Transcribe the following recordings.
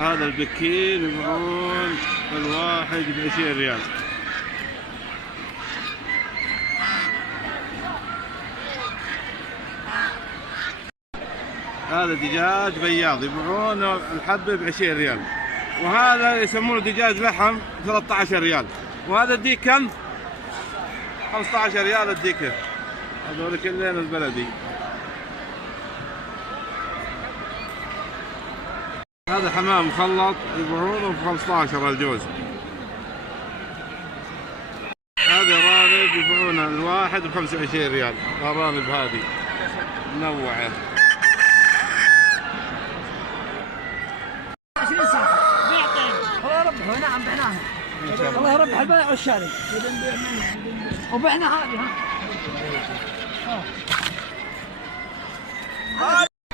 هذا البكين يبيعون الواحد ب20 ريال. هذا دجاج بياض يبيعون الحبة ب20 ريال. وهذا يسمونه دجاج لحم 13 ريال. وهذا الديك كم؟ 15 ريال الديكه. هذول كلين البلدي. هذا حمام مخلط يبيعونه ب15 الجوز. هذا رانب يبيعونه الواحد ب25 ريال. الرانب هذه منوعة. 20 سنة الله يربحه. نعم بعناها الله يربح البيع والشاري وبعنا هذه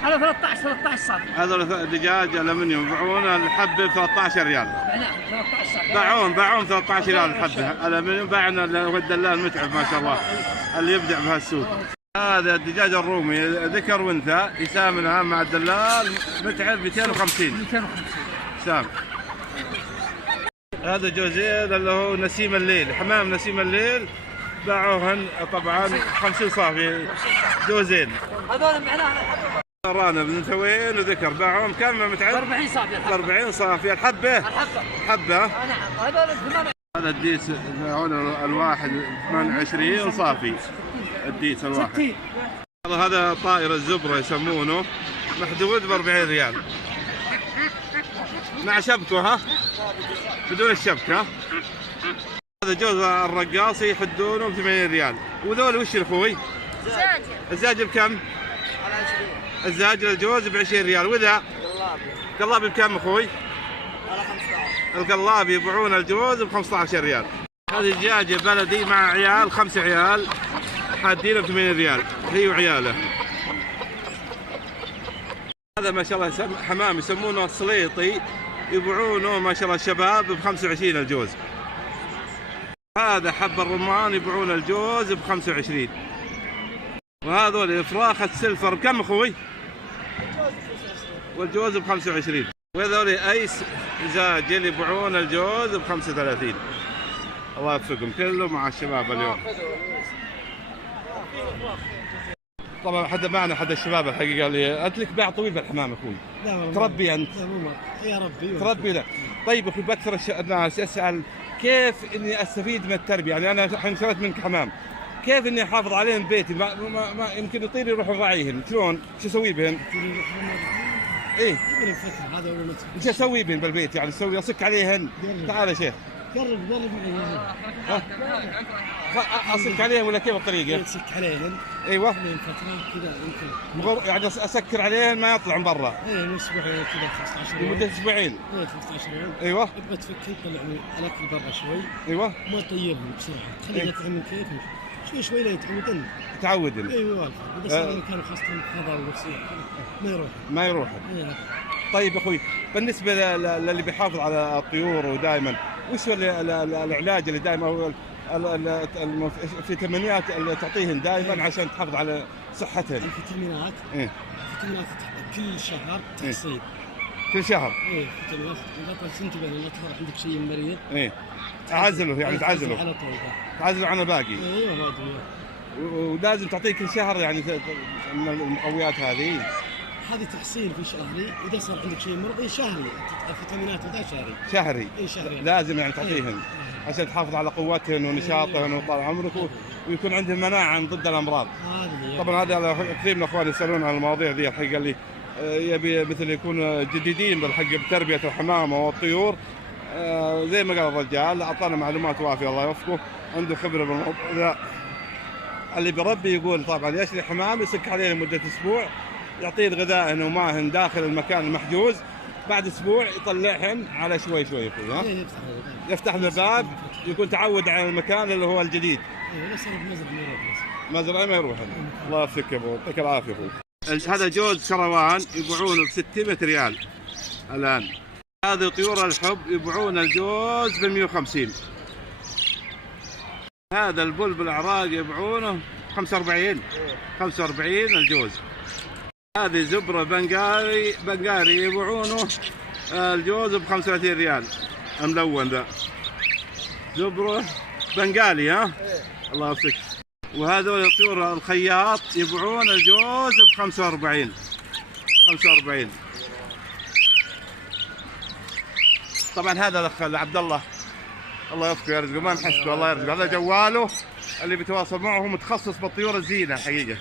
على 13 صافي. هذا دجاج الومنيوم يبيعونه الحبه ب 13 ريال. بعناها 13 صافي. باعون 13 ريال الحبه الومنيوم. باعنا الدلال متعب ما شاء الله اللي يبدع بهالسوق. هذا الدجاج الرومي ذكر وانثى يسامنها مع الدلال متعب 250 سام. هذا جوزين اللي هو نسيم الليل، حمام نسيم الليل باعوهن طبعا 50 صافي جوزين. هذول معناها رانب نثوين وذكر باعوهم كم متعب؟ 40 صافي. 40 صافي الحبه. نعم هذول هذا الديس الواحد 28 صافي. الديس الواحد. هذا طائر الزبرة يسمونه محدود ب40 ريال مع شبكه. ها بدون الشبكة. هذا جوز الرقاصي يحدونه ب80 ريال. وذول وش اخوي؟ الزاجل بكم؟ الزاجل الجوز ب20 ريال. وذا قلابي بكم اخوي؟ القلابي يبيعون الجوز ب15 ريال. هذه دجاجة بلدي مع عيال 5 عيال حادينه ب80 ريال هي وعياله. هذا ما شاء الله حمام يسمونه السليطي يبيعونه ما شاء الله الشباب ب25 الجوز. هذا حب الرمان يبيعون الجوز ب25. وهذول فراخ السلفر بكم اخوي؟ والجوز ب25. وهذول ايس زاجل يبيعون الجوز ب35. الله يوفقهم كله مع الشباب اليوم. طبعا حدا معنا حدا الشباب الحقيقه قال لي انت لك باع طويل بالحمام اخوي. لا والله تربي انت؟ يا ربي تربي. لا طيب اخوي بكثر الناس يسال كيف اني استفيد من التربيه. يعني انا الحين شريت منك حمام كيف اني احافظ عليهم بيتي؟ ما يمكن يطير يروح يراعيهن. شلون؟ شو اسوي بهن؟ ايه هذا ولا ايش اسوي بهن بالبيت؟ يعني اسوي اصك عليهن؟ تعال يا شيخ قرب اصك عليهم ولا كيف الطريقه؟ تسك عليهن. ايوه من فتره كذا يمكن يعني اسكر عليهم ما يطلعون برا. ايه اسبوعين كذا 15 يوم. لمده اسبوعين. ايه 15 يوم. ايوه تبغى تفك تطلعوا الاكل برا شوي. ايوه ما تطيرهم بسرعه خليه يطعم كيف شوي لا يتعودن. تعودن. ايوه اذا صار المكان خاصه فضاء ووسيع ما يروحون. إيه. طيب اخوي بالنسبه للي بيحافظ على الطيور ودائما وش العلاج اللي دائما هو الفيتامينات اللي تعطيهن دائما عشان تحافظ على صحتهن؟ الفيتامينات إيه؟ الفيتامينات كل شهر تحصيل. كل شهر؟ ايه فيتامينات. اذا تنتبه لما تظهر عندك شيء مريض ايه تعزله يعني تعزله على طول تعزله عن الباقي. ايوه لازم. ولازم تعطيه كل شهر يعني من المقويات هذه تحصيل في شهري. اذا صار عندك شيء مرضي شهري الفيتامينات هذا شهري. اي شهري لازم يعني تعطيهن عشان تحافظ على قوتهن ونشاطهن وطال عمرك ويكون عندهم مناعه ضد الامراض. طبعا هذا كثير من الاخوان يسالون عن المواضيع ذي. الحقيقه قال لي يبي مثل يكون جديدين بالحق بتربيه الحمامه والطيور. زي ما قال الرجال اعطانا معلومات وافيه الله يوفقه عنده خبره بالموضوع ذا. اللي بربي يقول طبعا يشري حمام يسك عليه لمده اسبوع يعطيه غذائهن وماهن داخل المكان المحجوز. بعد اسبوع يطلعهن على شوي شوي اخوي. ها يفتح الباب يكون تعود على المكان اللي هو الجديد. مزرعه ما يروح. الله يوفقك يا ابو يعطيك العافيه اخوي. هذا جوز كروان يبيعونه ب 600 ريال الان. هذه طيور الحب يبيعون الجوز ب 150. هذا البلبل العراق يبيعونه 45 الجوز. هذه زبرة بنغاري يبيعونه الجوز ب 35 ريال الملون ذا. زبرة بنغالي ها؟ الله يوفقك. وهذول طيور الخياط يبيعون الجوز ب 45. طبعا هذا الاخ عبد الله الله يوفقه ويرزقه ما نحسه الله يرزقه، هذا جواله اللي بيتواصل معه، هو متخصص بالطيور الزينه حقيقه،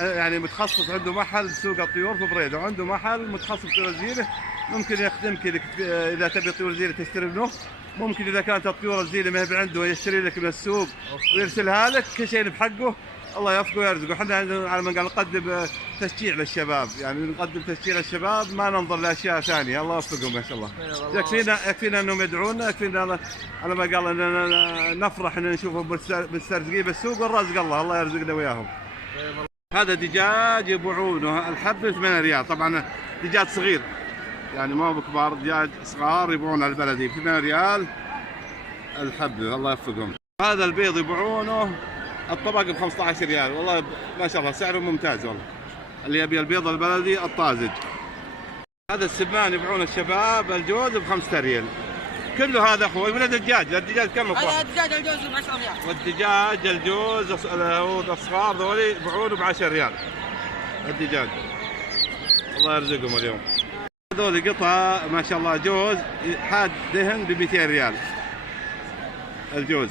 يعني متخصص عنده محل سوق الطيور في بريده وعنده محل متخصص طيور الزينه. ممكن يخدمك اذا تبي طيور زينه تشتري منه، ممكن اذا كانت الطيور الزينه ما هي عنده يشتري لك من السوق ويرسلها لك، كل شيء بحقه. الله يوفقه ويرزقه. احنا على ما قال نقدم تشجيع للشباب، يعني نقدم تشجيع للشباب ما ننظر لاشياء ثانيه. الله يوفقهم ما شاء الله. يكفينا انهم يدعونا، يكفينا على ما قال اننا نفرح ان نشوفهم مسترزقين بالسوق والرزق الله يرزقنا وياهم. هذا دجاج يبيعونه الحبه 8 ريال، طبعا دجاج صغير يعني ما هو بكبار، دجاج صغار يبيعونه البلدي ب 8 ريال الحبه. الله يوفقهم. هذا البيض يبيعونه الطبق ب 15 ريال، والله ما شاء الله سعره ممتاز والله، اللي يبي البيض البلدي الطازج. هذا السمان يبيعون الشباب الجوز ب 5 ريال كله. هذا اخوي من الدجاج كم اخوي؟ هذا الدجاج الجوز ب 10 ريال. والدجاج الجوز هو الصغار ذولي يبيعونه ب 10 ريال الدجاج. الله يرزقهم اليوم. هذول قطع ما شاء الله جوز حاد دهن ب 200 ريال الجوز.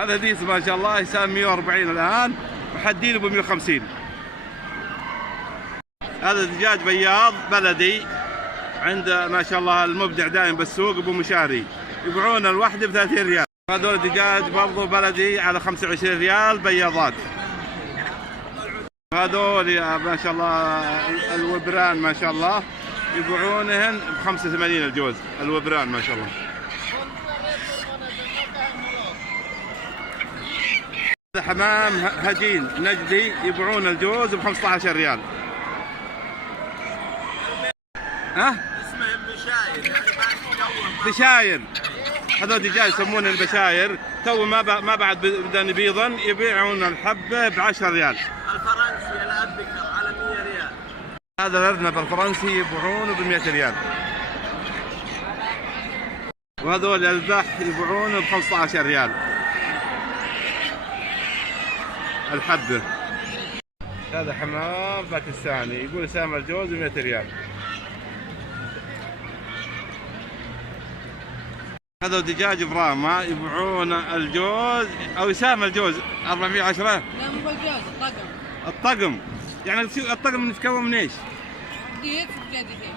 هذا ديس ما شاء الله يساوي 140 الان وحدينه ب 150. هذا دجاج بياض بلدي عند ما شاء الله المبدع دائم بالسوق ابو مشاري، يبيعون الوحده ب 30 ريال. هذول دجاج برضو بلدي على 25 ريال بياضات. هذول ما شاء الله الوبران ما شاء الله يبيعونهن ب 85 الجوز الوبران ما شاء الله. حمام هجين نجدي يبيعون الجوز ب 15 ريال. ها؟ اسمهم بشاير يعني بشاير. هذول دجاج يسمونه البشاير، تو ما بعد بدأن بيضا يبيعون الحبه ب 10 ريال. الفرنسي الأبكر على 100 ريال. هذا الأرنب الفرنسي يبيعونه ب 100 ريال. وهذول البح يبيعونه ب 15 ريال الحبه. هذا حمام باكستاني يقول سام الجوز ب 100 ريال. هذا دجاج براما يبيعون الجوز او يسام الجوز 410. لا مو بالجوز الطقم يعني الطقم يتكون من ايش؟ ديس ودجاجتين.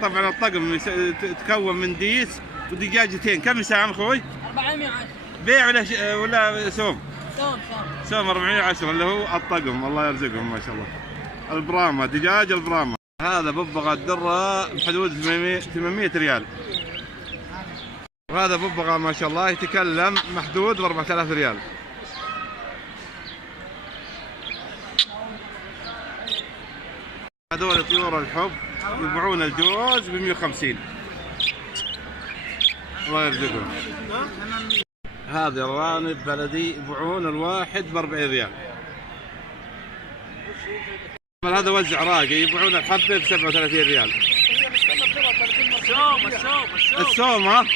طبعا الطقم يتكون من ديس ودجاجتين. كم يسام اخوي؟ 410. بيع ولا سوم؟ سوم 410 اللي هو الطقم. الله يرزقهم ما شاء الله. البراما دجاج البراما. هذا ببغاء الدره بحدود 800 ريال. وهذا ببغاء ما شاء الله يتكلم محدود ب 4000 ريال. هذول طيور الحب يبيعون الجوز ب 150. الله يرزقهم. هذا الرانب بلدي يبيعون الواحد ب 40 ريال. هذا وزع راقي يبيعون الحبه ب 37 ريال. السوم ها؟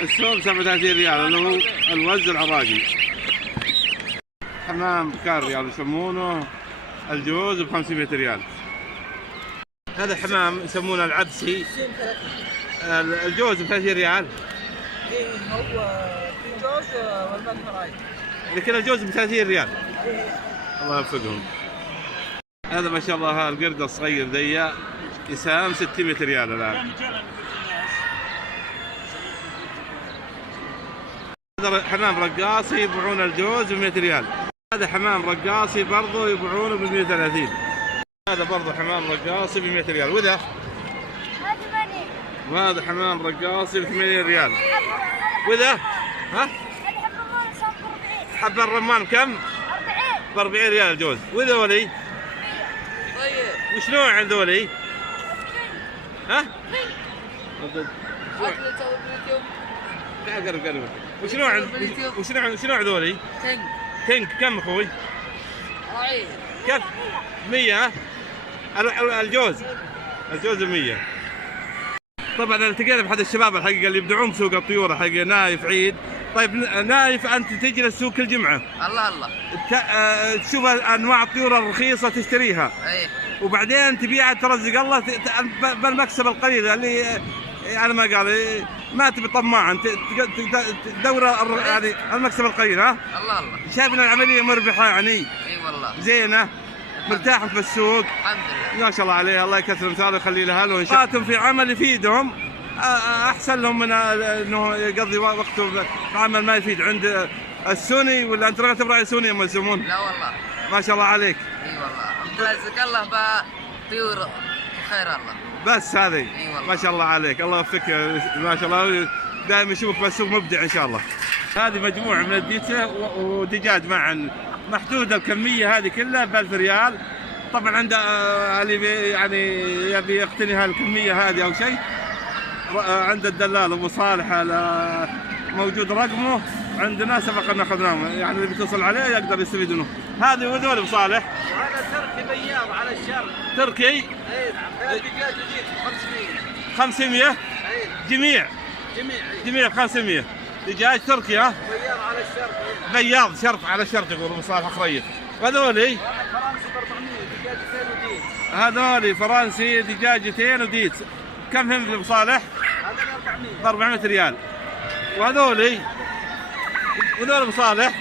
السوم 37 ريال اللي هو الوز العراقي. حمام بكار ريال يسمونه الجوز ب 500 ريال. هذا حمام يسمونه العبسي الجوز ب 30 ريال. ايه هو في جوز والمنفراي. لكن الجوز ب 30 ريال. الله يوفقهم. هذا ما شاء الله القرد الصغير ذي يسام 600 ريال الان. هذا حمام رقاصي يبيعون الجوز ب 100 ريال. هذا حمام رقاصي برضه يبيعونه ب 130. هذا برضه حمام رقاصي ب 100 ريال. وهذا حمام رقاصي ب 80 ريال. وذا ها؟ حب الرمان كم؟ 40. ب 40 ريال الجوز. وذولي؟ طيب. وش نوع ذولي؟ ها؟ قرب. وش نوع ذولي؟ كينج كم اخوي؟ 40. كم؟ 100 ها؟ الجوز الجوز 100. طبعا التقينا بأحد الشباب الحقيقه اللي يبدعون بسوق الطيور الحقيقه، نايف عيد. طيب نايف، انت تجي للسوق كل جمعه؟ الله تشوف انواع الطيور الرخيصه تشتريها، ايه، وبعدين تبيعها ترزق الله بالمكسب القليل اللي يعني ما قال ما تبي طماع، انت تدور يعني المكسب القليل. ها الله شايف ان العمليه مربحه يعني؟ اي والله زينه، مرتاح في السوق الحمد لله ما شاء الله عليه. الله يكثر امثاله ويخلي له اهله وان شاء الله في عمل يفيدهم احسن لهم من انه يقضي وقته بعمل ما يفيد عند السوني. ولا انت رغبت براعي سوني هم يسمون؟ لا والله ما شاء الله عليك. اي والله انت رزق الله بطيور خير الله بس هذه ما شاء الله عليك، الله يوفقك ما شاء الله، دائما يشوفك بالسوق مبدع ان شاء الله. هذه مجموعه من الديسه ودجاج معا، محدوده الكميه هذه كلها ب 1000 ريال. طبعا عند اللي يعني يبي يقتني هالكميه هذه او شيء، عند الدلال ابو صالح موجود رقمه عندنا، سبق ان اخذناه، يعني اللي بيتصل عليه يقدر يستفيد منه. هذه وذول ابو صالح، هذا تركي بياض على الشرق. تركي؟ اي نعم. دجاج جديد 500 جميع 500 دجاج تركي. ها بياض على الشرق. بياض شرط على الشرط يقول ابو صالح خريف. وهذولي فرنسي ب 400 دجاجتين وديت. هذولي فرنسي دجاجتين وديت. كم هم ابو صالح؟ هذا ب 400 ريال. وهذول ابو صالح؟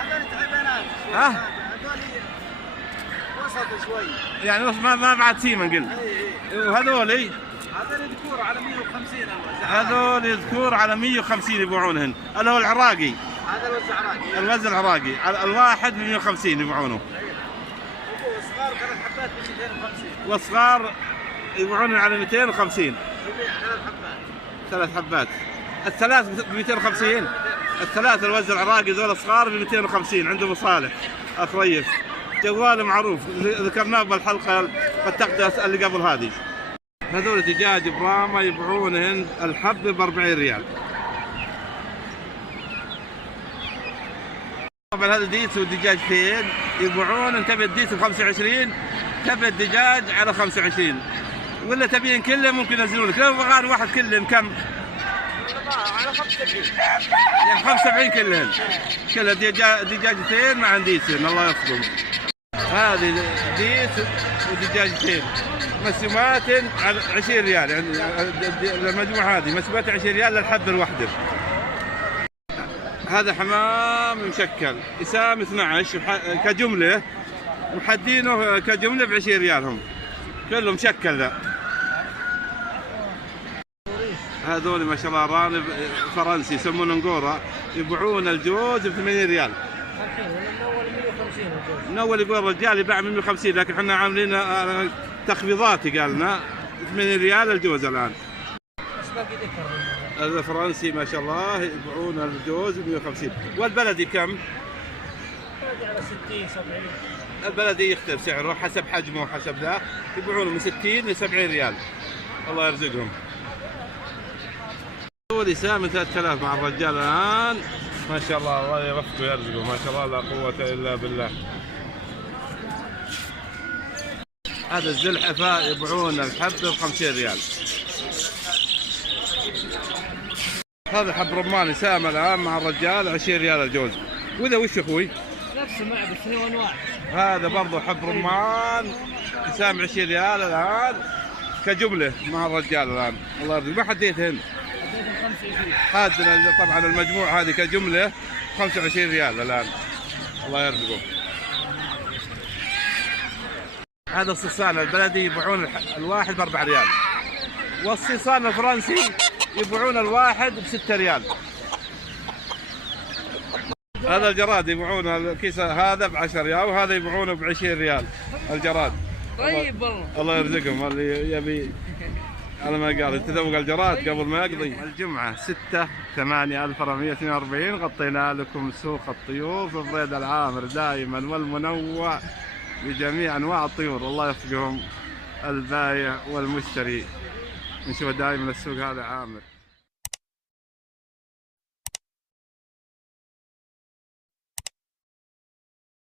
هذول تعبانات. ها؟ هذول وسط شوي. يعني ما بعد سيمن قل. وهذول ذكور على 150 هذول ذكور على 150 يبيعونهن. اللي هو العراقي. هذا الوز العراقي. الوز العراقي الواحد ب 150 يبيعونه. والصغار 3 حبات ب 250. والصغار يبيعون على 250. 3 حبات. الثلاث ب 250. الثلاث الوز العراقي ذول صغار ب 250 عند ابو صالح الخريف. جواله معروف ذكرناه بالحلقه التغطيه اللي قبل هذه. هذول دجاج براما يبيعونهن الحب ب 40 ريال. طبعا هذا ديس ودجاجتين يبيعون، تبي الديس ب 25، تبي الدجاج على 25، ولا تبين كله ممكن ينزلون لك. لو بغى واحد كلهن كم؟ على 75. يعني 75 كلهن. كلها دجاجتين مع ديسين الله يوفقهم. هذه ديس ودجاجتين مسمات على 20 ريال، يعني المجموعة هذه مسمات 20 ريال للحب الوحدة. هذا حمام مشكل يسام 12 كجملة، محدينه كجملة ب 20 ريال، هم كله مشكل ذا. هذول ما شاء الله رانب فرنسي يسمونه انقورة، يبيعون الجوز ب 80 ريال. من اول يقول الرجال يباع من 150، لكن احنا عاملين تخفيضات قالنا 80 ريال الجوز الان. هذا فرنسي ما شاء الله يبيعون الجوز ب 150. والبلدي كم؟ البلدي على 60 70. البلدي يختلف سعره حسب حجمه وحسب ذا، يبيعونه من 60 ل 70 ريال. الله يرزقهم. هذول سامي 3000 مع الرجال الان ما شاء الله، الله يوفقه ويرزقه ما شاء الله، لا قوة الا بالله. هذا الزلحفاء يبيعون الحب ب 50 ريال. هذا حب رمان سام الان مع الرجال 20 ريال الجوز. وذا وش اخوي؟ نفسه معه بس هو انواع. هذا برضه حب رمان سام 20 ريال الان كجمله مع الرجال الان. الله يرضيك. ما حديتهن؟ هذا طبعا المجموعه هذه كجمله 25 ريال الان. الله يرزقه. هذا الصيصان البلدي يبيعون الواحد ب 4 ريال، والصيصان الفرنسي يبيعون الواحد ب 6 ريال. هذا الجراد يبيعون الكيس هذا ب 10 ريال، وهذا يبيعونه ب 20 ريال الجراد. طيب والله الله يرزقهم اللي يبي على ما قال يتذوق الجراد قبل ما يقضي. الجمعة 6/8/1442 غطينا لكم سوق الطيور في الضيد العامر دائما والمنوع بجميع انواع الطيور. الله يوفقهم البايع والمشتري. نشوف دائما السوق هذا عامر.